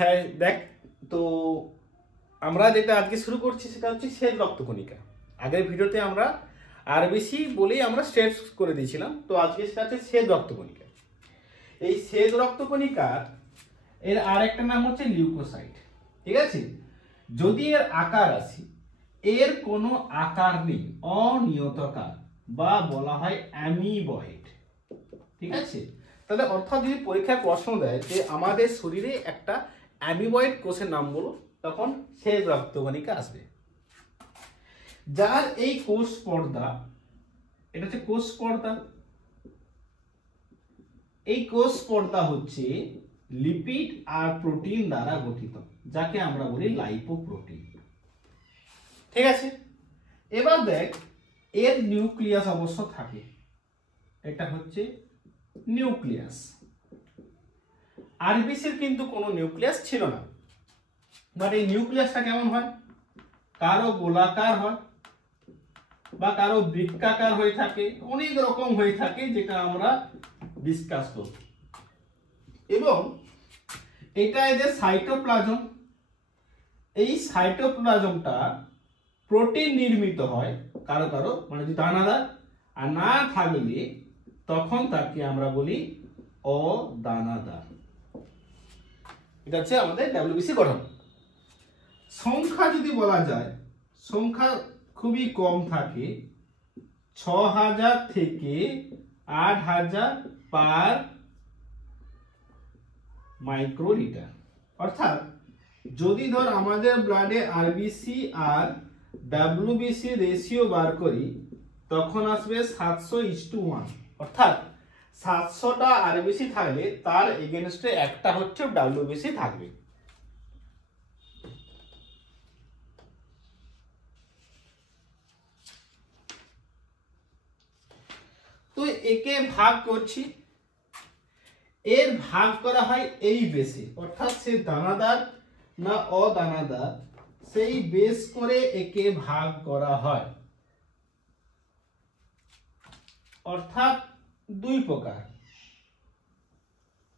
হ্যাঁ দেখ, তো আমরা যেটা আজকে শুরু করছি সেটা হচ্ছে শ্বেত রক্তকণিকা। আগের ভিডিওতে আমরা আরবিসি বলেই আমরা স্ট্রেট করে দিয়েছিলাম, তো আজকে সেটা হচ্ছে শ্বেত রক্তকণিকা। এই শ্বেত রক্তকণিকার এর আরেকটা নাম হচ্ছে লিউকোসাইট। ঠিক আছে, যদি এর আকার আসি, এর কোনো আকার নেই, অনিয়তাকার বা বলা হয় অ্যামিবয়েড। ঠিক আছে, তাহলে অর্থাৎ যদি পরীক্ষায় প্রশ্ন দেয় যে আমাদের শরীরে একটা অ্যামিবয়েড কোষের নাম বলো, তখন শ্বেত রক্তকণিকা আসবে। যার এই কোষ পর্দা, এটা হচ্ছে কোষ পর্দা। এই কোষ পর্দা হচ্ছে লিপিড আর প্রোটিন দ্বারা গঠিত, যাকে আমরা বলি লাইপোপ্রোটিন। ঠিক আছে, এবার দেখ এর নিউক্লিয়াস অবশ্য থাকে, এটা হচ্ছে নিউক্লিয়াস। আরবিসির কিন্তু কোনো নিউক্লিয়াস ছিল না, বাট এই নিউক্লিয়াসটা কেমন হয়, কারো গোলাকার হয় বা কারো বৃত্তাকার হয়ে থাকে, অনেক রকম হয়ে থাকে, যেটা আমরা ডিসকাস করব। এবং এটা এদের সাইটোপ্লাজম। এই সাইটোপ্লাজমটা প্রোটিন নির্মিত হয় কারো কারো, মানে যদি দানাদার, আর না থাকলে তখন তাকে আমরা বলি অদানাদার। এটা হচ্ছে আমাদের ডাব্লিউবিসি গঠন। সংখ্যা যদি বলা যায়, সংখ্যা খুবই কম থাকে, 6000 থেকে 8000 পার মাইক্রোলিটার। অর্থাৎ যদি ধর আমাদের ব্লাডে আরবিসি আর ডাব্লিউবিসি রেশিও বার করি, তখন আসবে 700:1। অর্থাৎ 700টা আরবিসি থাকলে তার এগেনস্টে একটা হচ্ছে ডাব্লিউবিসি থাকবে। তো একে ভাগ করছি, এর ভাগ করা হয় এই বেসে, অর্থাৎ সে দানাদার না অদানাদার সেই বেস করে একে ভাগ করা হয়। অর্থাৎ দুই প্রকার,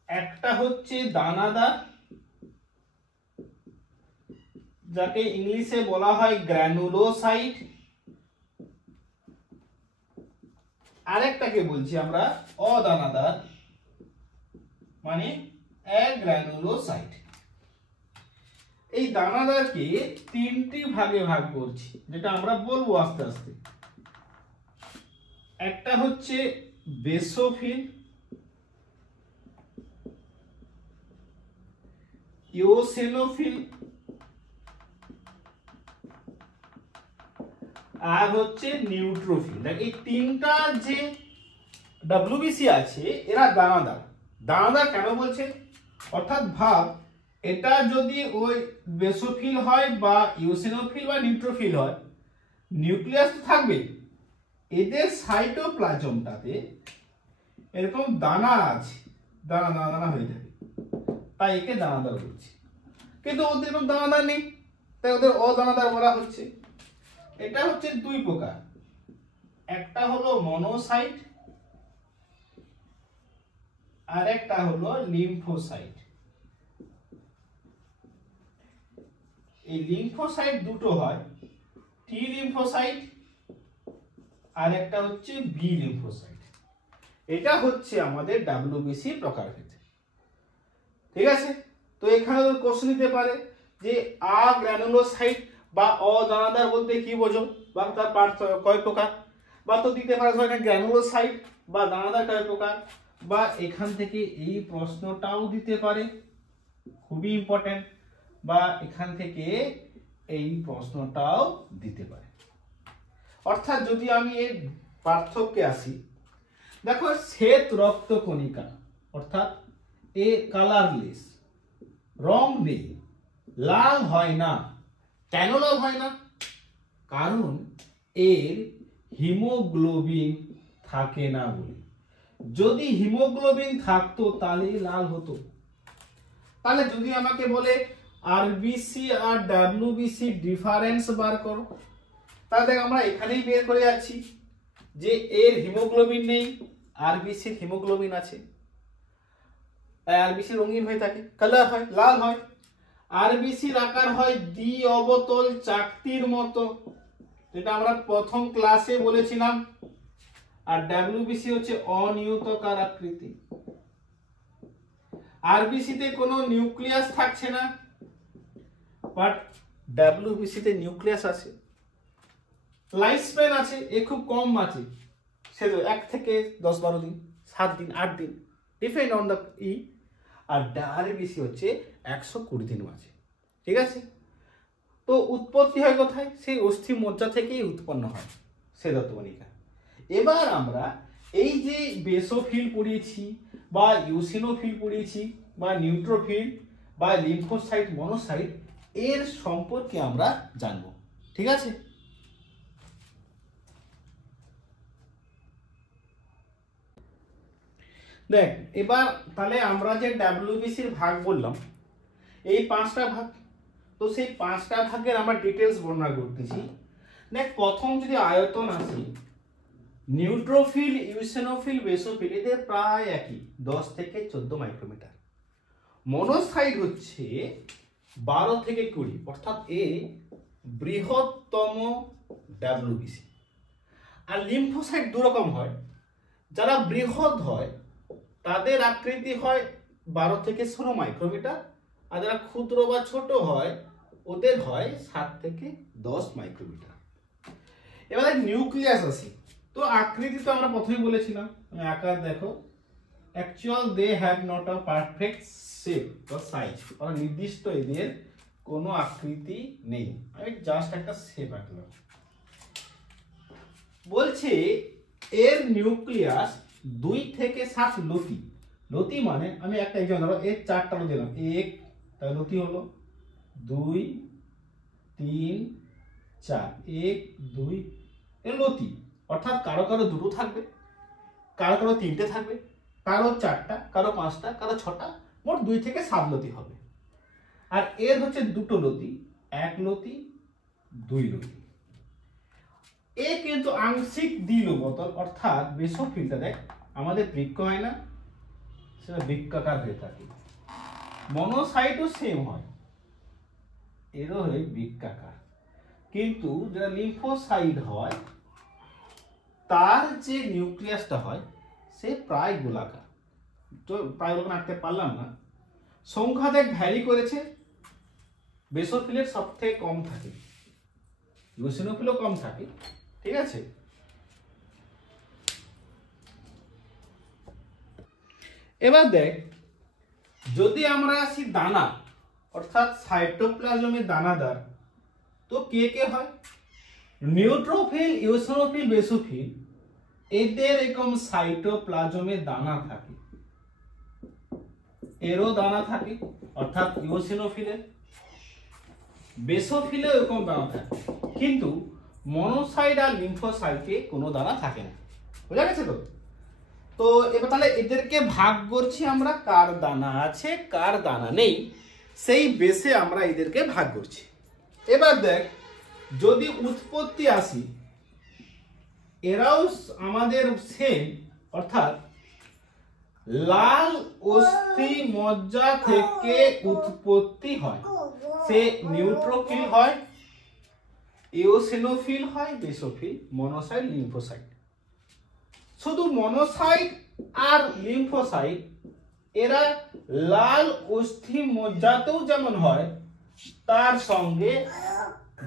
একটা হচ্ছে দানাদার, যাকে ইংলিশে বলা হয় গ্র্যানুলোসাইট, আরেকটাকে বলছি আমরা অদানাদার, মানে অ্যাগ্রানুলোসাইট। এই দানাদারকে তিনটি ভাগে ভাগ করছি, যেটা আমরা বলবো আস্তে আস্তে। একটা হচ্ছে বেসোফিল, ইওসিনোফিল, আর হচ্ছে নিউট্রোফিল। এই তিনটা যে ডাব্লিউবিসি আছে এরা দানাদার। দানাদার কেন বলছে, অর্থাৎ ভাব এটা যদি ওই বেসোফিল হয় বা ইওসিনোফিল বা নিউট্রোফিল হয়, নিউক্লিয়াস তো থাকবে, এদের সাইটোপ্লাজমটাতে এরকম দানা আছে, দানা দানা দানা হয়ে যাবে, তাই একে দানাদার বলছি। কিন্তু ওদের এরকম দানাদার নেই, তাই ওদের অদানাদার বলা হচ্ছে। এটা হচ্ছে দুই প্রকার, একটা হলো মনোসাইট আর একটা হলো লিম্ফোসাইট। এই লিম্ফোসাইট দুটো হয়, টি লিম্ফোসাইট আর একটা হচ্ছে বি লিম্ফোসাইট। এটা হচ্ছে আমাদের ডাব্লিউবিসি প্রকারভেদ। ঠিক আছে, তো এখানে কোশ্চেন দিতে পারে যে আগ্রানুলোসাইট বা অদানাদার বলতে কি বোঝো, বা তার পার্ট কয় প্রকার, বা তো দিতে পারে গ্রানুলোসাইট বা দানাদার কয় প্রকার, বা এখান থেকে এই প্রশ্নটাও দিতে পারে, খুবই ইম্পর্টেন্ট, বা এখান থেকে এই প্রশ্নটাও দিতে পারে। অর্থাৎ যদি আমি এর পার্থক্যে আসি, দেখো শ্বেত রক্তকণিকা অর্থাৎ এ কালারলেস, রং নেই, লাল হয় না। কেন লাল হয় না? কারণ এর হিমোগ্লোবিন থাকে না বলে। যদি হিমোগ্লোবিন থাকতো তাহলে লাল হতো। তাহলে যদি আমাকে বলে আরবিসি আর ডাব্লিউবিসি ডিফারেন্স বার করো, তাহলে আমরা এখানেই বের করে যাচ্ছি যে এর হিমোগ্লোবিন নেই, আরবিসির হিমোগ্লোবিন আছে, তাই আরবিসি রঙিন হয়ে থাকে, কালার হয়, লাল হয়। আরবিসির আকার হয় দ্বি অবতল চাকতির মতো, যেটা আমরা প্রথম ক্লাসে বলেছিলাম। আর ডাব্লিউবিসি হচ্ছে অনিয়তকার আকৃতি। আরবিসি তে কোনো নিউক্লিয়াস থাকছে না, বাট ডাব্লিউবিসি তে নিউক্লিয়াস আছে। লাইফ স্প্যান আছে, এ খুব কম আছে, সে 1 থেকে 10-12 দিন, 7 দিন, 8 দিন, ডিপেন্ড অন দ্য ই। আর আরবিসি হচ্ছে 120 দিন আছে, ঠিক আছে। তো উৎপত্তি হয় কোথায়? সেই অস্থি মজ্জা থেকেই উৎপন্ন হয় শ্বেতকণিকা। এবার আমরা এই যে বেসোফিল পড়িয়েছি বা ইউসিনোফিল পড়িয়েছি বা নিউট্রোফিল বা লিম্ফোসাইট, মনোসাইট, এর সম্পর্কে আমরা জানবো, ঠিক আছে। দেখ এবার তাহলে আমরা যে ডাব্লিউবিসির ভাগ বললাম, এই 5টা ভাগ, তো সেই 5টা ভাগের আমরা ডিটেলস বর্ণনা করতেছি। দেখ প্রথম যদি আয়তন আসে, নিউট্রোফিল, ইউসিনোফিল, বেসোফিল এদের প্রায় একই, 10 থেকে 14 মাইক্রোমিটার। মনোসাইট হচ্ছে 12 থেকে 20, অর্থাৎ এ বৃহত্তম ডাব্লিউবিসি। আর লিম্ফোসাইট দুরকম হয়, যারা বৃহৎ হয় তাদের আকৃতি হয় 12 থেকে 16 মাইক্রোমিটার, আর যারা ক্ষুদ্র বা ছোট হয় ওদের হয় 7 থেকে 10 মাইক্রোমিটার। এবার নিউক্লিয়াস আছে, তো আকৃতি তো আমরা প্রথমেই বলেছিলাম, আকার দেখো, actual they have not a perfect shape বা সাইজ, আর নির্দিষ্ট এদের কোনো আকৃতি নেই। আমি জাস্ট একটা শেপ আঁকলাম। বলছে এর নিউক্লিয়াস 2 থেকে 7 লতি। লতি মানে আমি একটা এক্সাম্পল দেব, এর 4টা লতি দিলাম, 1 তার লতি হলো, 2 3 4, 1 2 এর লতি। অর্থাৎ কারো কারো 2টো থাকবে, কারো কারো 3টে থাকবে, কারো 4টা, কারো 5টা, কারো 6টা, মোট 2 থেকে 7 লতি হবে। আর এর হচ্ছে 2টো লতি, 1 লতি 2 লতি। এ কিন্তু আংশিক দ্বিলোবতল, অর্থাৎ বেসোফিলটা দেখ আমাদের বৃক্ক হয় না, সেটা বৃক্কাকার হয়ে থাকে। মনোসাইটও সেম হয়, এরও হয় বৃক্কাকার। কিন্তু যেটা লিম্ফোসাইট হয় তার যে নিউক্লিয়াসটা হয় সে প্রায় গোলাকার। তো প্রায় গোলাকার আঁকতে পারলাম না, সংখ্যা দেখ ভ্যারি করেছে, বেসোফিলের সব থেকে কম থাকে, ইউসিনোফিলও কম থাকে, ঠিক আছে। এবার দেখ যদি আমরা আসি দানা, অর্থাৎ সাইটোপ্লাজমের দানাদার, তো কে কে হয়? নিউট্রোফিল, ইউসিনোফিল, বেসোফিল এদের এরকম সাইটোপ্লাজমের দানা থাকে, এরও দানা থাকে, অর্থাৎ ইউসিনোফিলের, বেসোফিলে এরকম দানা থাকে। কিন্তু মনোসাইট আর লিম্ফোসাইটে কোনো দানা থাকে না, বুঝা গেছে তো। তো এবার তাহলে এদেরকে ভাগ করছি আমরা, কার দানা আছে কার দানা নেই, সেই বেসে আমরা এদেরকে ভাগ করছি। এবার দেখ যদি উৎপত্তি আসি, এরাও আমাদের সেম, অর্থাৎ লাল অস্থি মজ্জা থেকে উৎপত্তি হয়। সে নিউট্রোফিল হয়, ইওসিনোফিল হয়, বেসোফিল, মনোসাইট, লিম্ফোসাইট। শুধু মনোসাইট আর লিম্ফোসাইট এরা লাল অস্থি মজ্জাতেও যেমন হয়, তার সঙ্গে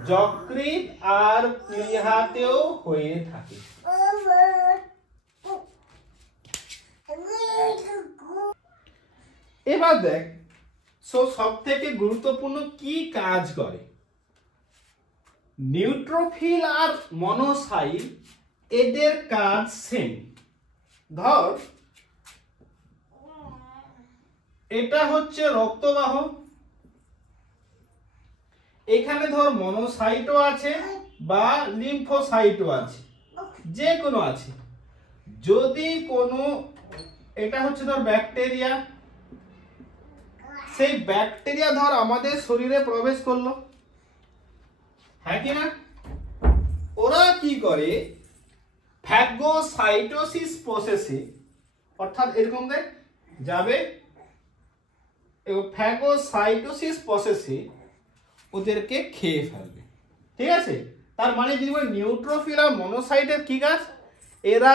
যকৃৎ আর প্লীহাতেও হয়ে থাকে। এবার দেখ সব থেকে গুরুত্বপূর্ণ কি কাজ করে। নিউট্রোফিল আর মনোসাইট এদের কাজ সেম। ধর এটা হচ্ছে রক্তবাহ, এখানে ধর মনোসাইটও আছে বা লিম্ফোসাইটও আছে, যে কোনো আছে। যদি কোনো, এটা হচ্ছে ধর ব্যাকটেরিয়া, সেই ব্যাকটেরিয়া ধর আমাদের শরীরে প্রবেশ করলো, হ্যাঁ কি না? ওরা কি করে, ফ্যাগোসাইটোসিস প্রসেসে, অর্থাৎ এরকম দেখ যাবে, ফ্যাগোসাইটোসিস প্রসেসে ওদেরকে খেয়ে ফেলবে। ঠিক আছে, তার মানে যদি বলি নিউট্রোফিল আর মনোসাইটের কি কাজ, এরা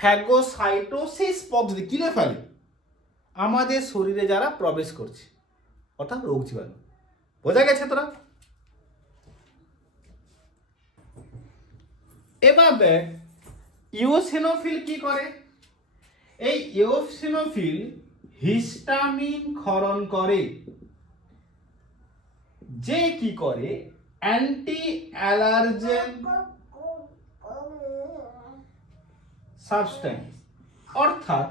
ফ্যাগোসাইটোসিস পদ্ধতি কিনে ফেলে আমাদের শরীরে যারা প্রবেশ করছে, অর্থাৎ রোগ জীবাণু। বোঝা গেছে তোরা? এবার দেখ ইওসিনোফিল কি করে। এই ইওসিনোফিল হিস্টামিন ক্ষরণ করে, যে কি করে অ্যান্টি অ্যালার্জেন সাবস্টেন্স, অর্থাৎ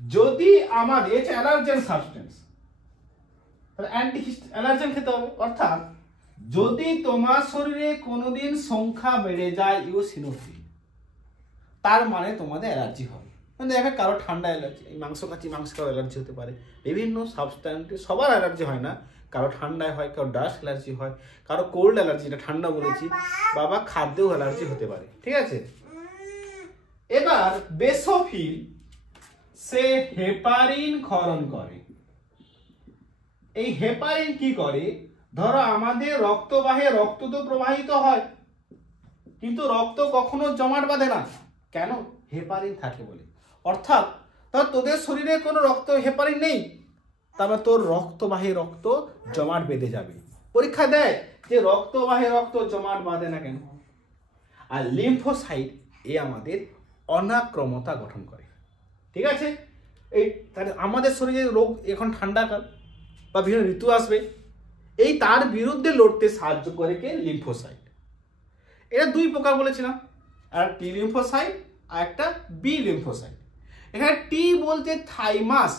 যদি আমাদের অ্যালার্জেন সাবস্টেন্স তাহলে অ্যান্টি অ্যালার্জেন খেতে হবে। অর্থাৎ যদি তোমার শরীরে কোনোদিন সংখ্যা বেড়ে যায় ইওসিনোফিল, তার মানে তোমাদের অ্যালার্জি হবে। মানে দেখা কারো ঠান্ডা অ্যালার্জি, এই মাংস খাচ্ছি মাংস খাওয়ার অ্যালার্জি হতে পারে, বিভিন্ন সাবস্ট্যান্সে সবার অ্যালার্জি হয় না, কারো ঠান্ডায় হয়, কারো ডাস্ট অ্যালার্জি হয়, কারো কোল্ড অ্যালার্জি, এটা ঠান্ডা বলেছি, বাবা খাদ্যেও অ্যালার্জি হতে পারে। ঠিক আছে, এবার বেসোফিল সে হেপারিন ক্ষরণ করে। এই হেপারিন কি করে, ধরো আমাদের রক্তবাহে রক্ত তো প্রবাহিত হয়, কিন্তু রক্ত কখনো জমাট বাঁধে না, কেন? হেপারিন থাকে বলে। অর্থাৎ ধর তোদের শরীরে কোনো রক্ত হেপারিন নেই, তারপর তোর রক্তবাহে রক্ত জমাট বেঁধে যাবে। পরীক্ষা দেয় যে রক্তবাহে রক্ত জমাট বাঁধে না কেন? আর লিম্ফোসাইট এ আমাদের অনাক্রমতা গঠন করে। ঠিক আছে, এই তাহলে আমাদের শরীরে রোগ, এখন ঠান্ডাকাল বা বিভিন্ন ঋতু আসবে, এই তার বিরুদ্ধে লড়তে সাহায্য করে কে? লিম্ফোসাইট। এটা দুই প্রকার বলেছিলাম, আর টি লিম্ফোসাইট আর একটা বি লিম্ফোসাইট। এখানে টি বলতে থাইমাস,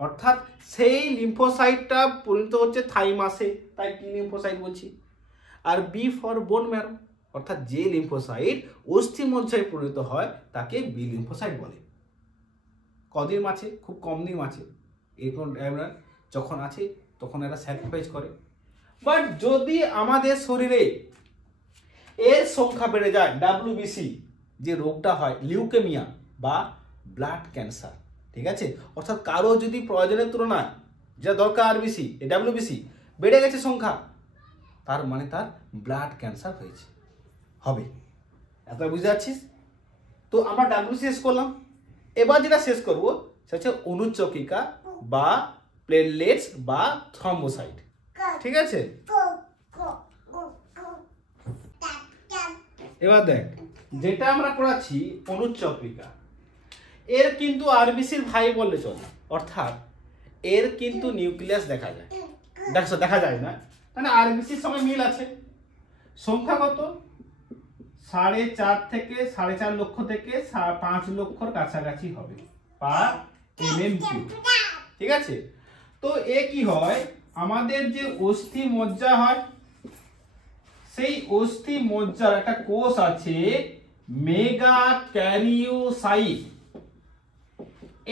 অর্থাৎ সেই লিম্ফোসাইটটা পরিণত হচ্ছে থাইমাসে, তাই টি লিম্ফোসাইট বলছি। আর বি ফর বোন ম্যারো, অর্থাৎ যে লিম্ফোসাইট অস্থি মজ্জায় পরিণত হয় তাকে বি লিম্ফোসাইট বলে। কদিন আছে, খুব কম দিন আছে, এরকম যখন আছে তখন এরা স্যাক্রিফাইস করে। বাট যদি আমাদের শরীরে এর সংখ্যা বেড়ে যায়, ডাব্লিউবিসি যে রোগটা হয়, লিউকেমিয়া বা ব্লাড ক্যান্সার, ঠিক আছে, অর্থাৎ কারো যদি প্রয়োজনের তুলনায় যা দরকার আরবিসি, ডাব্লিউবিসি বেড়ে গেছে সংখ্যা, তার মানে তার ব্লাড ক্যান্সার হয়েছে, হবে। এত বুঝতে পারছিস? তো আমরা ডাব্লিউবিসি শেষ করলাম, এবার যেটা শেষ করব সেটা হচ্ছে অনুচক্রিকা বা প্লেটলেটস বা থ্রম্বোসাইট। ঠিক আছে, এবার দেখ যেটা আমরা পড়াচ্ছি অনুচক্রিকা, এর কিন্তু আরবিসির ভাই বললে চলে, অর্থাৎ এর কিন্তু নিউক্লিয়াস দেখা যায়, দেখা যায় না, মানে আরবিসির সঙ্গে মিল আছে। সংখ্যা কত? 4.5 থেকে 4.5 লক্ষ থেকে 5 লক্ষর কাছাকাছি হবে পার mm³। ঠিক আছে, তো এ কি হয়, আমাদের যে অস্থি মজ্জা হয়, সেই অস্থি মজ্জার একটা কোষ আছে মেগা ক্যারিওসাইট,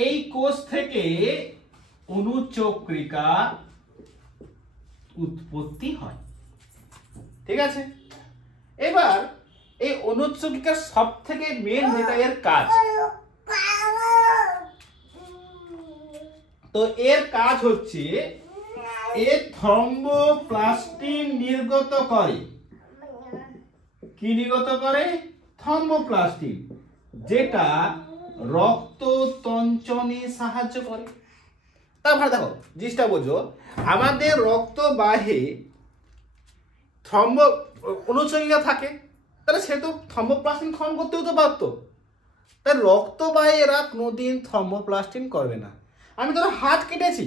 এই কোষ থেকে অনুচক্রিকা উৎপত্তি হয়। ঠিক আছে, এবার এই অনুচক্রিকার সব থেকে মেন যেটা এর কাজ, তো এর কাজ হচ্ছে এ থ্রম্বোপ্লাস্টিন নির্গত করে। কি নির্গত করে? থ্রম্বোপ্লাস্টিন, যেটা রক্ত তঞ্চনে সাহায্য করে। তারপরে দেখো জিনিসটা বোঝো, আমাদের রক্তবাহে অনুচক্রিকা থাকে, তাহলে সে তো থ্রম্বোপ্লাস্টিন ক্ষরণ করতেও তো পারতো, তাই রক্তবাহে এরা কোনোদিন থ্রম্বোপ্লাস্টিন করবে না। আমি ধরো হাত কেটেছি,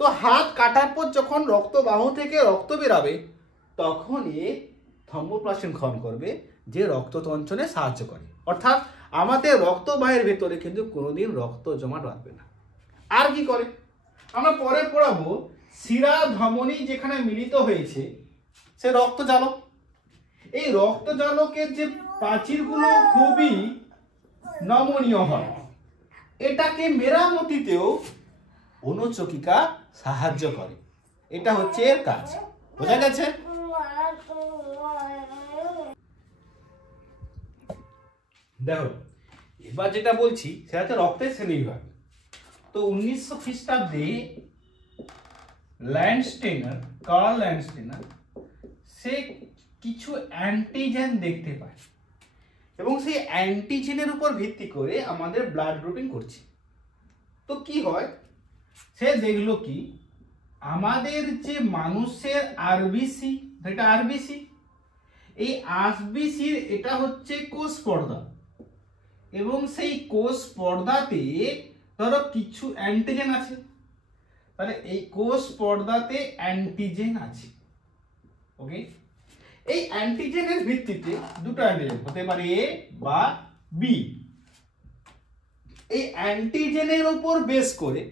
তো হাত কাটার পর যখন রক্তবাহ থেকে রক্ত বেরাবে, তখন এ থ্রম্বোপ্লাস্টিন ক্ষরণ করবে, যে রক্ত তঞ্চনে সাহায্য করে। অর্থাৎ আমাদের রক্তবাহের ভেতরে কিন্তু কোনোদিন রক্ত জমাট বাঁধবে না। আর কি করে আমরা পরে পড়াবো, শিরা ধমনী যেখানে মিলিত হয়েছে সে রক্তজালক, এই রক্তজালকের যে প্রাচীরগুলো খুবই নমনীয় হয়, এটাকে মেরামতিতেও অনুচক্রিকা সাহায্য করে। এটা হচ্ছে এর কাজ। বোঝা গেছে? দেখো এবার যেটা বলছি সেটা হচ্ছে রক্তের শ্রেণীবিভাগ। তো 1900 খ্রিস্টাব্দে ল্যান্ডস্টেনার, কার্ল ল্যান্ডস্টেনার সে কিছু অ্যান্টিজেন দেখতে পায় এবং সেই অ্যান্টিজেনের উপর ভিত্তি করে আমাদের ব্লাড গ্রুপিং করছে। তো কি হয়, সে দেখলো কি আমাদের যে মানুষের আরবিসি, এটা আরবিসি, এই আরবিসির এটা হচ্ছে কোষ পর্দা এবং সেই কোষ পর্দাতে ধরো কিছু অ্যান্টিজেন আছে, তাহলে এই কোষ পর্দাতে অ্যান্টিজেন আছে। ওকে, এই অ্যান্টিজেনের ভিত্তিতে দুটো অ্যান্টিজেন হতে পারে এ বা বি, এই অ্যান্টিজেনের উপর বেস করে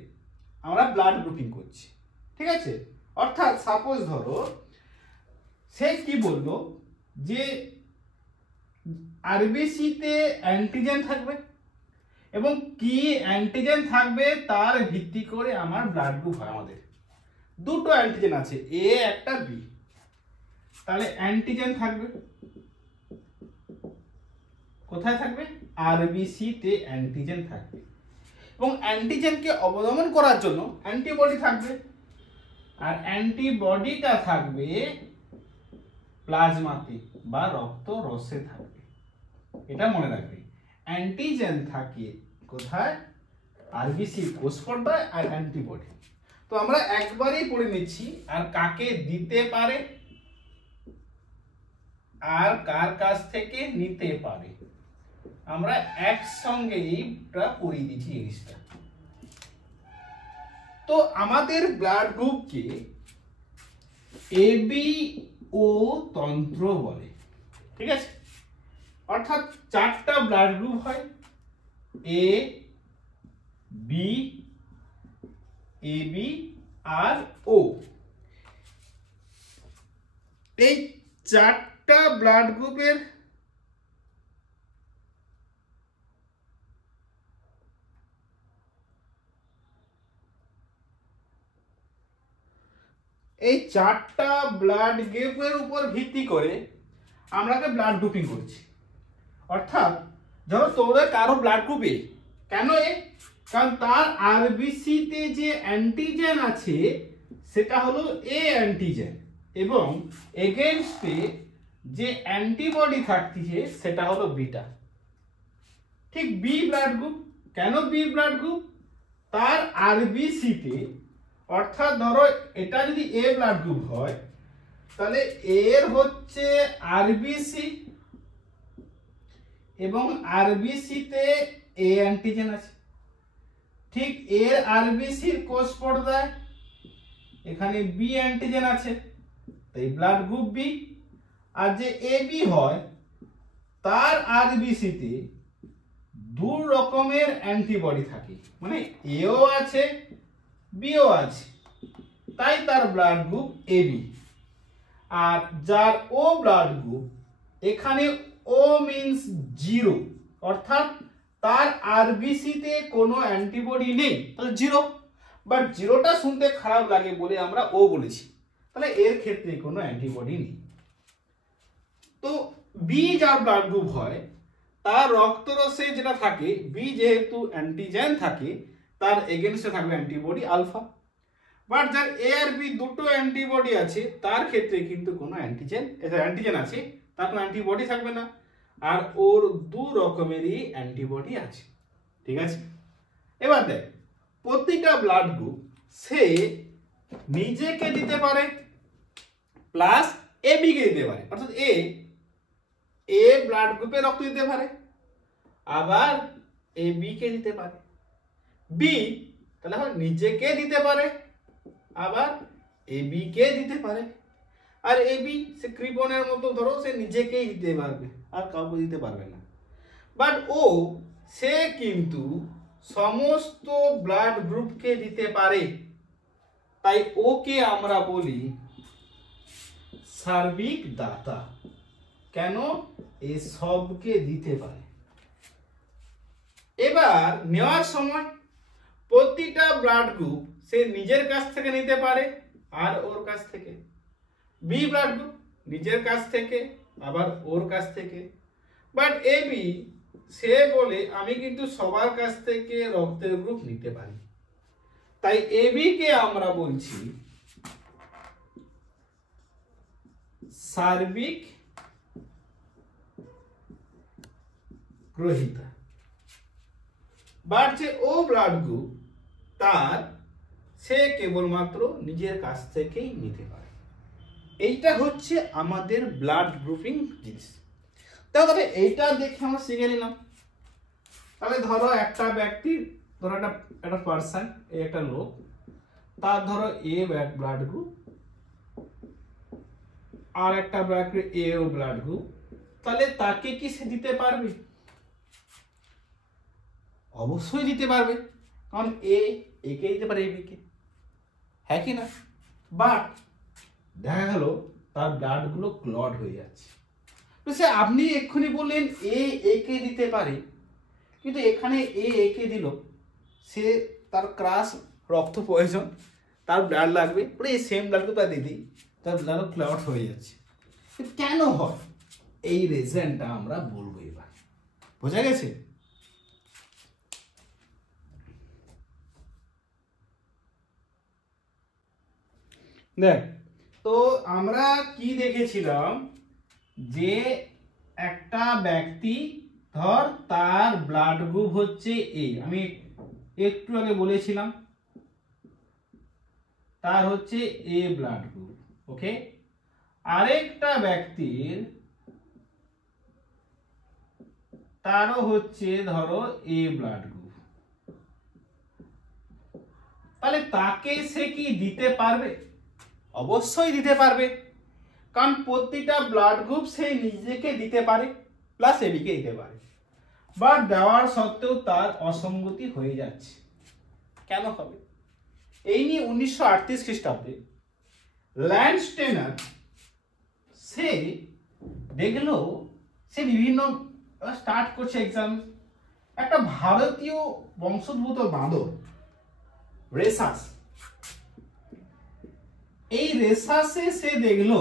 আমরা ব্লাড গ্রুপিং করছি। ঠিক আছে, অর্থাৎ সাপোজ ধরো সে কি বললো যে আরবিসিতে অ্যান্টিজেন থাকবে এবং কি অ্যান্টিজেন থাকবে তার ভিত্তি করে আমার ব্লাড গ্রুপ হয়। আমাদের দুটো অ্যান্টিজেন আছে, এ একটা বি, তাহলে অ্যান্টিজেন থাকবে কোথায় থাকবে, আরবিসি তে অ্যান্টিজেন থাকবে এবং অ্যান্টিজেনকে অবদমন করার জন্য অ্যান্টিবডি থাকবে, আর অ্যান্টিবডিটা থাকবে প্লাজমাতে বা রক্ত রসে থাকবে। এটা মনে রাখবে, অ্যান্টিজেন থাকে কোথায়, আরবিসি কোষ পর্দায়, আর অ্যান্টিবডি। তো আমরা একবারেই পড়ে নিচ্ছি আর কাকে দিতে পারে আর কার কাছ থেকে নিতে পারে, আমরা একসঙ্গে এইটা পড়িয়ে দিচ্ছি জিনিসটা। তো আমাদের ব্লাড গ্রুপকে এবি ও তন্ত্র বলে। ঠিক আছে, অর্থাৎ চারটা ব্লাড গ্রুপ হয়, এ বি, এবি আর ও। এই চারটা ব্লাড গ্রুপের এই চারটা ব্লাড গ্রুপের উপর ভিত্তি করে আমরা ব্লাড গ্রুপিং করছি। অর্থাৎ ধরো তোমাদের কারো ব্লাড গ্রুপ এ, কেন এ, কারণ তার আরবিসি তে যে অ্যান্টিজেন আছে সেটা হলো এ অ্যান্টিজেন এবং এগেইনস্টে যে অ্যান্টিবডি থাকছে সেটা হলো বিটা। ঠিক বি ব্লাড গ্রুপ, কেন বি ব্লাড গ্রুপ, তার আরবিসি তে, অর্থাৎ ধরো এটা যদি এ ব্লাড গ্রুপ হয় তাহলে এর হচ্ছে আরবিসি এবং আরবিসি তে এ অ্যান্টিজেন আছে। ঠিক এর আরবিসির কোষ পর্দায় এখানে বি অ্যান্টিজেন আছে, তাই ব্লাড গ্রুপ বি। আর যে এ বি হয় তার আরবিসি তে দু রকমের অ্যান্টিবডি থাকে, মানে এও আছে বিও আছে, তাই তার ব্লাড গ্রুপ এবি। আর যার ও ব্লাড গ্রুপ, এখানে ও মিন্স জিরো, অর্থাৎ তার আরবিসি তে কোনো অ্যান্টিবডি নেই, তাহলে জিরো। বাট জিরোটা শুনতে খারাপ লাগে বলে আমরা ও বলেছি, তাহলে এর ক্ষেত্রে কোনো অ্যান্টিবডি নেই। তো বি যার ব্লাড গ্রুপ হয় তার রক্তরসে যেটা থাকে, বি যেহেতু অ্যান্টিজেন থাকে তার এগেইনস্টে থাকবে অ্যান্টিবডি আলফা। বাট যার এ আর বি দুটো অ্যান্টিবডি আছে তার ক্ষেত্রে কিন্তু কোনো অ্যান্টিজেন আছে, তার কোনো অ্যান্টিবডি থাকবে না, আর ওর দু রকমেরই অ্যান্টিবডি আছে। ঠিক আছে, এবার দেখ প্রতিটা ব্লাড গ্রুপ সে নিজেকে দিতে পারে প্লাস এ বি কে দিতে পারে, অর্থাৎ এ ব্লাড গ্রুপে রক্ত দিতে পারে আবার এ বি কে দিতে পারে, বি তাহলে আবার নিজেকে দিতে পারে আবার এ বি কে দিতে পারে, আর এ বি সে কৃপণের মতো ধরো সে নিজেকেই দিতে পারবে আর কাউকে দিতে পারবে না। বাট ও সে কিন্তু সমস্ত ব্লাড গ্রুপকে দিতে পারে, তাই ওকে আমরা বলি সার্বিক দাতা। কেন, এ সবকে দিতে পারে। এবার নেওয়ার সময় প্রতিটা ব্লাড গ্রুপ সে নিজের কাছ থেকে নিতে পারে আর ওর কাছ থেকে, বি ব্লাড গ্রুপ নিজের কাছ থেকে আবার ওর কাছ থেকে। বাট এ বি সে বলে আমি কিন্তু সবার কাছ থেকে রক্তের গ্রুপ নিতে পারি, তাই এ বি কে আমরা বলছি সার্বিক গ্রহিতা, বাট যে ও ব্লাড গ্রুপ তার সে কেবলমাত্র নিজের কাছ থেকেই নিতে পারে। এইটা হচ্ছে আমাদের ব্লাড গ্রুপিং জিনিস। তাহলে এইটা দেখে আমরা শিখে নিলাম। তাহলে ধরো একটা ব্যক্তি, ধরো একটা পার্সন, এই একটা লোক, তার ধরো এ ব্লাড গ্রুপ আর একটা ব্যক্তি এ ও ব্লাড গ্রুপ, তাহলে তাকে কি সে দিতে পারবে? অবশ্যই দিতে পারবে, কারণ একে দিতে পারে এ বিকে, হ্যাঁ কি না? বাট দেখা গেল তার ব্লাড গুলো ক্লট হয়ে যাচ্ছে। তো সে আপনি এক্ষুনি বললেন একে দিতে পারে, কিন্তু এখানে একে দিল, সে তার ক্রাশ রক্ত প্রয়োজন, তার ব্লাড লাগবে, এই সেম ব্লাডকে তার দিদি, তার ব্লাড ক্লট হয়ে যাচ্ছে। কেন হয়? এই রিজনটা আমরা বলবো এবার। বোঝা গেছে? দেখ, তো আমরা কি দেখেছিলাম যে একটা ব্যক্তি, ধর তার ব্লাড গ্রুপ হচ্ছে এ, আমি একটু আগে বলেছিলাম তার হচ্ছে এ ব্লাড গ্রুপ, ওকে। আরেকটা ব্যক্তির তারও হচ্ছে ধরো এ ব্লাড গ্রুপ, তাহলে তাকে সে কি দিতে পারবে? অবশ্যই দিতে পারবে, কারণ প্রতিটা ব্লাড গ্রুপ সে নিজেকে দিতে পারে, প্লাস এবিকে দিতে পারে। বাট দেওয়ার সত্ত্বেও তার অসঙ্গতি হয়ে যাচ্ছে। কেন হবে? এই নিয়ে 1938 খ্রিস্টাব্দে ল্যান্ডস্টেনার সে দেখলো, সে বিভিন্ন স্টার্ট করছে এক্সাম, একটা ভারতীয় বংশোদ্ভূত বাঁদর রেসাস, এই রেসাসে সে দেখলো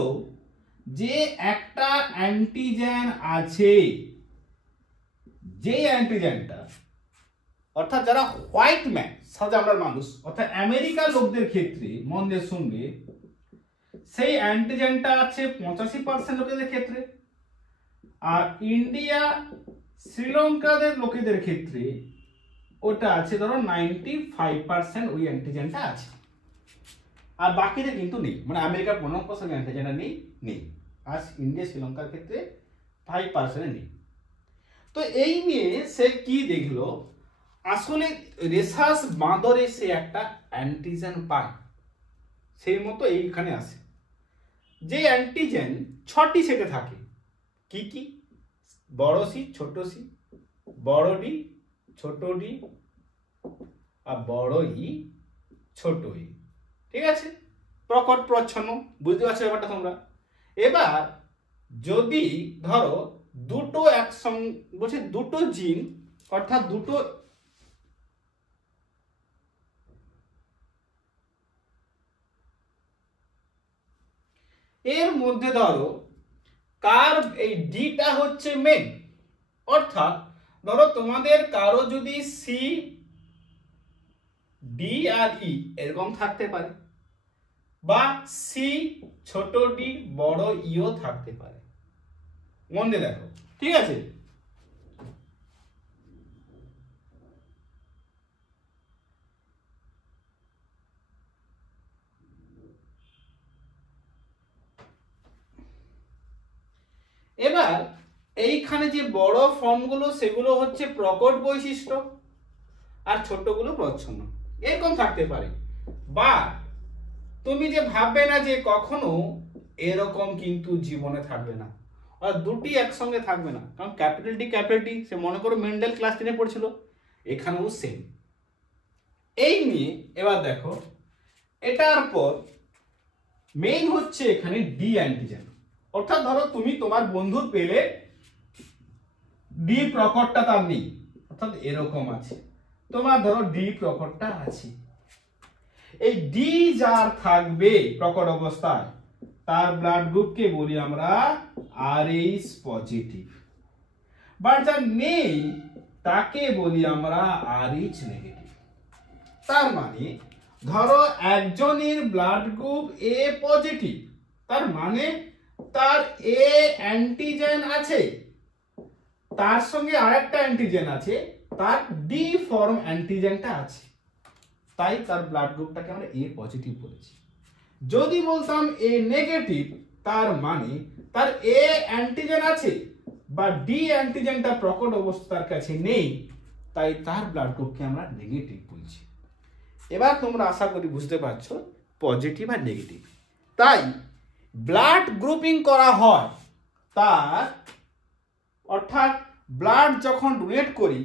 যে একটা অ্যান্টিজেন আছে, যে অ্যান্টিজেনটা, অর্থাৎ যারা হোয়াইট ম্যান, সাদা মানুষ, অর্থাৎ আমেরিকার লোকদের ক্ষেত্রে, মন দিয়ে শুনবে, সেই অ্যান্টিজেনটা আছে 85% লোকেদের ক্ষেত্রে, আর ইন্ডিয়া শ্রীলঙ্কাদের লোকেদের ক্ষেত্রে ওটা আছে ধরো 95% ওই অ্যান্টিজেনটা আছে, আর বাকিদের কিন্তু নেই, মানে আমেরিকার 15% অ্যান্টিজেনটা নেই, আর ইন্ডিয়া শ্রীলঙ্কার ক্ষেত্রে 5% নেই। তো এই নিয়ে সে কি দেখলো, আসলে রেসাস বাঁদরে সে একটা অ্যান্টিজেন পায়, সেই মতো এইখানে আসে, যে অ্যান্টিজেন 6টি সেটে থাকে। কি কি? বড় সি, ছোট সি, বড় ডি, ছোট ডি, আর বড় ই, ছোট ই। ঠিক আছে? প্রকট প্রচ্ছন্ন, বুঝতে পারছো ব্যাপারটা তোমরা? এবার যদি ধরো দুটো একসঙ্গে বলছে, দুটো জিন, অর্থাৎ দুটো এর মধ্যে ধরো কার এই ডিটা হচ্ছে মেন, অর্থাৎ ধরো তোমাদের কারো যদি সি, ডি আর ই এরকম থাকতে পারে, বা সি, ছোট ডি, বড় ইও থাকতে পারে। মন দিয়ে দেখো, ঠিক আছে? এবার এইখানে যে বড় ফর্মগুলো সেগুলো হচ্ছে প্রকট বৈশিষ্ট্য, আর ছোটগুলো প্রচ্ছন্ন, এরকম থাকতে পারে। বা তুমি যে ভাববে না যে কখনো এরকম কিন্তু জীবনে থাকবে না, আর দুটি একসঙ্গে থাকবে না, কারণ ক্যাপিটাল টি সে মনে করো মেন্ডেল ক্লাস 10-এ পড়ছিল, এখানেও সেম। এই নিয়ে এবার দেখো, এটার পর মেইন হচ্ছে এখানে ডি অ্যান্টিজেন, অর্থাৎ ধরো তুমি তোমার বন্ধু পেলে, ডি প্রকটটা তার নেই, অর্থাৎ এরকম আছে, তোমার ধরো ডি প্রকটটা আছে, এই ডি যার থাকবে প্রকট অবস্থায় তার ব্লাড গ্রুপকে বলি আমরা RH পজিটিভ, বাট যার নেই তাকে বলি আমরা RH নেগেটিভ। তার মানে ধরো একজনের ব্লাড গ্রুপ A পজিটিভ, তার মানে তার এ অ্যান্টিজেন আছে, তার সঙ্গে আরেকটা অ্যান্টিজেন আছে, তার ডি ফর্ম অ্যান্টিজেনটা আছে, তাই তার ব্লাড গ্রুপটাকে আমরা এ পজিটিভ বলেছি। যদি বলতাম এ নেগেটিভ, তার মানে তার এ অ্যান্টিজেন আছে বা ডি অ্যান্টিজেনটা প্রকট অবস্থার কাছে নেই, তাই তার ব্লাড গ্রুপকে আমরা নেগেটিভ বলছি। এবার তোমরা আশা করি বুঝতে পারছো পজিটিভ আর নেগেটিভ। তাই ব্লাড গ্রুপিং করা হয় তার, অর্থাৎ ব্লাড যখন ডোনেট করি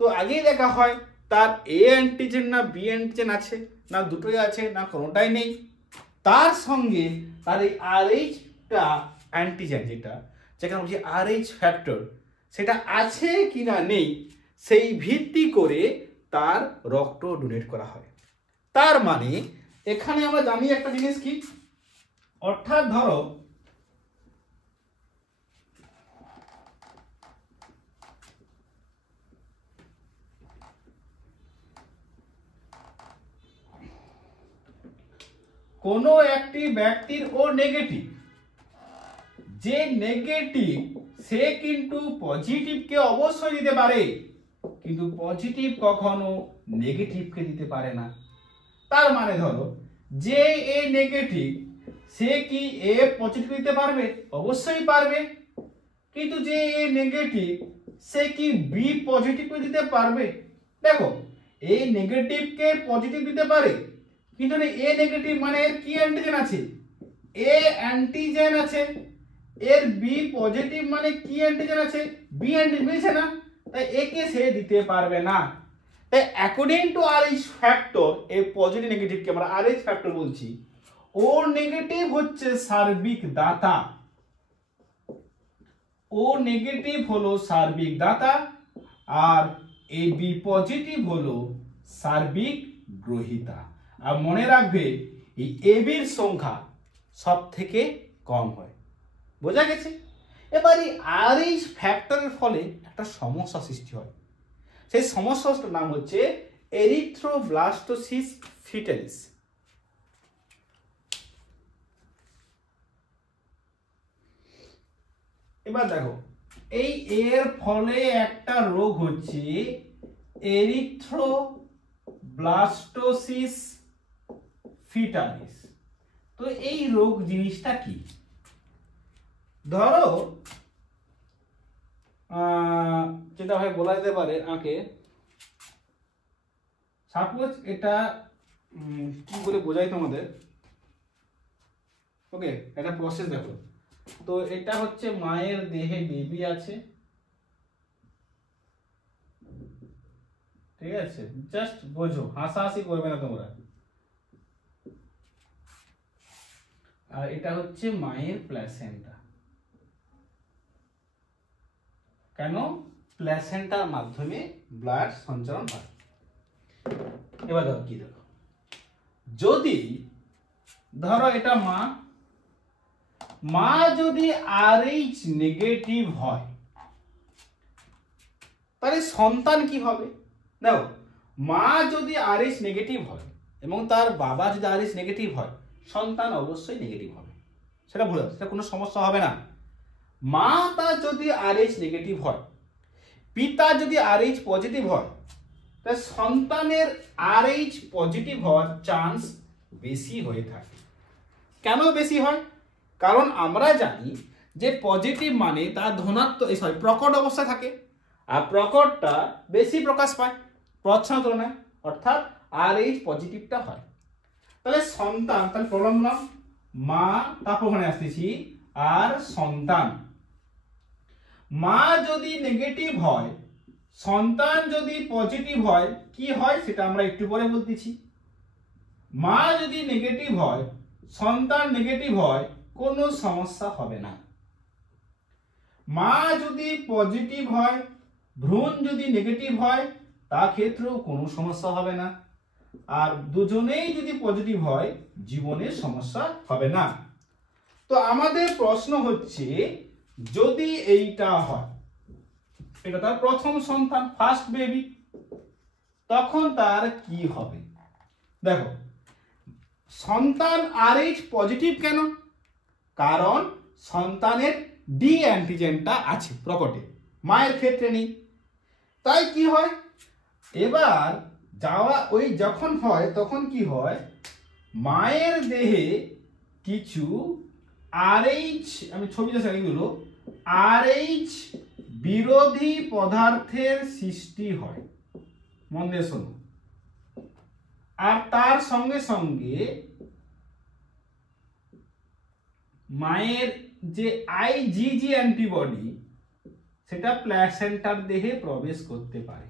তো আগেই দেখা হয় তার এ অ্যান্টিজেন না বি অ্যান্টিজেন আছে, না দুটোই আছে, না কোনোটাই নেই, তার সঙ্গে তার এই আরএইচটা অ্যান্টিজেন যেটা যেখানে বলছি আরএইচ ফ্যাক্টর, সেটা আছে কি না নেই সেই ভিত্তি করে তার রক্ত ডোনেট করা হয়। তার মানে এখানে আমরা জানি একটা জিনিস কি, অর্থাৎ ধরো কোনো একটি ব্যক্তির ও নেগেটিভ, যে নেগেটিভ সে কিন্তু পজিটিভকে অবশ্যই দিতে পারে, কিন্তু পজিটিভ কখনো নেগেটিভকে দিতে পারে না। তার মানে ধরো যে এ নেগেটিভ সে কি এ পজিটিভ দিতে পারবে? অবশ্যই পারবে। কিন্তু যে এ নেগেটিভ সে কি বি পজিটিভ দিতে পারবে? দেখো এ নেগেটিভকে পজিটিভ দিতে পারে, কিন্তু এ নেগেটিভ মানে এর কি অ্যান্টিজেন আছে? এ অ্যান্টিজেন আছে। এর বি পজিটিভ মানে কি অ্যান্টিজেন আছে? বি অ্যান্টিজেন মিলছে না, তাই একে সে দিতে পারবে না। তাই অ্যাকর্ডিং টু আরএইচ ফ্যাক্টর, এই পজিটিভ নেগেটিভকে আমরা আরএইচ ফ্যাক্টর বলছি। ও নেগেটিভ হচ্ছে সার্বিক দাতা, ও নেগেটিভ হলো সার্বিক দাতা, আর এ বি পজিটিভ হলো সার্বিক গ্রহীতা। আর মনে রাখবে এই এ বির সংখ্যা সব থেকে কম হয়। বোঝা গেছে? এবার এই আরএইচ ফ্যাক্টরের ফলে একটা সমস্যা সৃষ্টি হয়, সেই সমস্যাটার নাম হচ্ছে এরিথ্রোব্লাস্টোসিস ফিটালিস। এবার দেখো এই এর ফলে একটা রোগ হচ্ছে এরিথ্রোব্লাস্টোসিস ফিটালিস। তো এই রোগ জিনিসটা কি? ধরো যেটা ভাই বলা যেতে পারে আঁকে, সাপোজ এটা কি করে বোঝাই তোমাদের, ওকে এটা প্রসেস দেখো। তো এটা হচ্ছে মায়ের দেহে বেবি আছে, ঠিক আছে? জাস্ট বোঝো, হাসাহাসি করবে না তোমরা। আর এটা হচ্ছে মায়ের প্ল্যাসেন্টা। কেন? প্ল্যাসেন্টার মাধ্যমে ব্লাড সঞ্চালন হয়। এবার দেখো কি, দেখো যদি ধরো এটা মা, মা যদি আরএইচ নেগেটিভ হয় তাহলে সন্তান কি হবে? দেখো মা যদি আরএইচ নেগেটিভ হয় এবং তার বাবা যদি আরএইচ নেগেটিভ হয়, সন্তান অবশ্যই নেগেটিভ হবে, সেটা ভুল, সেটা কোনো সমস্যা হবে না। মা তার যদি আরএইচ নেগেটিভ হয়, পিতা যদি আরএইচ পজিটিভ হয়, তাহলে সন্তানের আরএইচ পজিটিভ হওয়ার চান্স বেশি হয়ে থাকে। কেন বেশি হয়? কারণ আমরা জানি যে পজিটিভ মানে তার ধনাত্মক প্রকট অবস্থায় থাকে, আর প্রকটটা বেশি প্রকাশ পায় প্রচ্ছন্ন তুলনায়, অর্থাৎ আরএইচ পজিটিভটা হয়। তাহলে সন্তান, তাহলে প্রবলেম নাম মা, তারপর ওখানে আসতেছি আর সন্তান। মা যদি নেগেটিভ হয়, সন্তান যদি পজিটিভ হয়, কি হয় সেটা আমরা একটু পরে বলতেছি। মা যদি নেগেটিভ হয়, সন্তান নেগেটিভ হয়, কোনো সমস্যা হবে না। মা যদি পজিটিভ হয়, ভ্রূণ যদি নেগেটিভ হয়, তা ক্ষেত্রেও কোনো সমস্যা হবে না। আর দুজনেই যদি পজিটিভ হয়, জীবনের সমস্যা হবে না। তো আমাদের প্রশ্ন হচ্ছে যদি এইটা হয়, এটা তার প্রথম সন্তান, ফার্স্ট বেবি, তখন তার কি হবে? দেখো সন্তান আরএইচ পজিটিভ কেন? কারণ সন্তানের ডি অ্যান্টিজেনটা আছে প্রকটে, মায়ের ক্ষেত্রে নেই। তাই কি হয়, এবার ওই যখন হয় তখন কি হয়, মায়ের দেহে কিছু RH, আমি ছবিটা সেগুলো RH বিরোধী পদার্থের সৃষ্টি হয়, মন দিয়ে শোনো। আর তার সঙ্গে সঙ্গে মায়ের যে IgG অ্যান্টিবডি সেটা প্ল্যাসেন্টার দেহে প্রবেশ করতে পারে।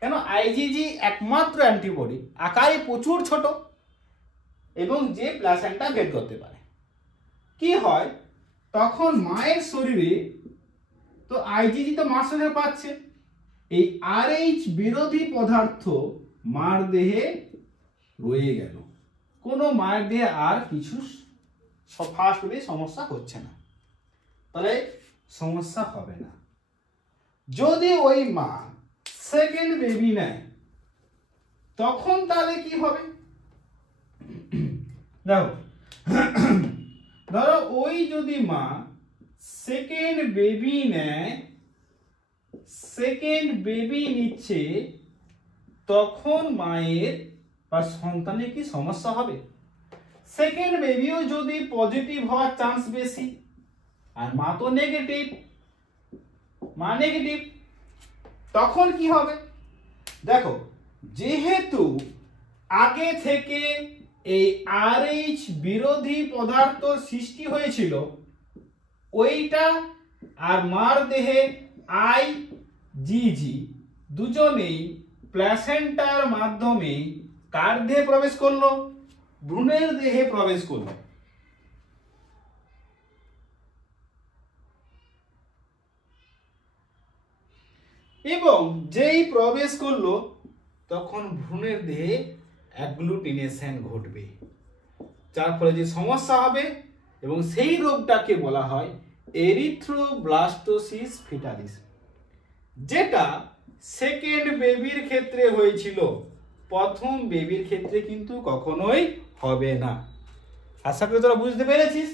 কেন, IgG একমাত্র অ্যান্টিবডি, আকারে প্রচুর ছোট, এবং যে প্ল্যাসেন্টা ভেদ করতে পারে। কি হয় তখন মায়ের শরীরে, তো IgG তো মার শরীরে পাচ্ছে, এই RH বিরোধী পদার্থ মার দেহে রয়ে গেল, কোনো মায়ের দেহে আর কিছু ফার্স্ট সমস্যা হচ্ছে না, তাহলে সমস্যা হবে না। যদি ওই মা সেকেন্ড বেবি নেয় তখন তাহলে কি হবে, দেখো, ধরো ওই যদি মা সেকেন্ড বেবি নেয়, সেকেন্ড বেবি নিচ্ছে, তখন মায়ের বা সন্তানের কি সমস্যা হবে? সেকেন্ড বেবিও যদি পজিটিভ হওয়ার চান্স বেশি, আর মা তো নেগেটিভ, মা নেগেটিভ, তখন কি হবে? দেখো, যেহেতু আগে থেকে এই RH বিরোধী পদার্থ সৃষ্টি হয়েছিল, ওইটা আর মার দেহে IgG দুজনেই প্ল্যাসেন্টার মাধ্যমে কার দেহে প্রবেশ করলো? ভ্রূণের দেহে প্রবেশ করলো। এবং যেই প্রবেশ করলো তখন ভ্রূণের দেহে অ্যাগ্লুটিনেশন ঘটবে, যার ফলে যে সমস্যা হবে, এবং সেই রোগটাকে বলা হয় এরিথ্রোব্লাস্টোসিস ফিটালিস, যেটা সেকেন্ড বেবির ক্ষেত্রে হয়েছিল, প্রথম বেবির ক্ষেত্রে কিন্তু কখনোই হবে না। আশা করি তোরা বুঝতে পেরেছিস।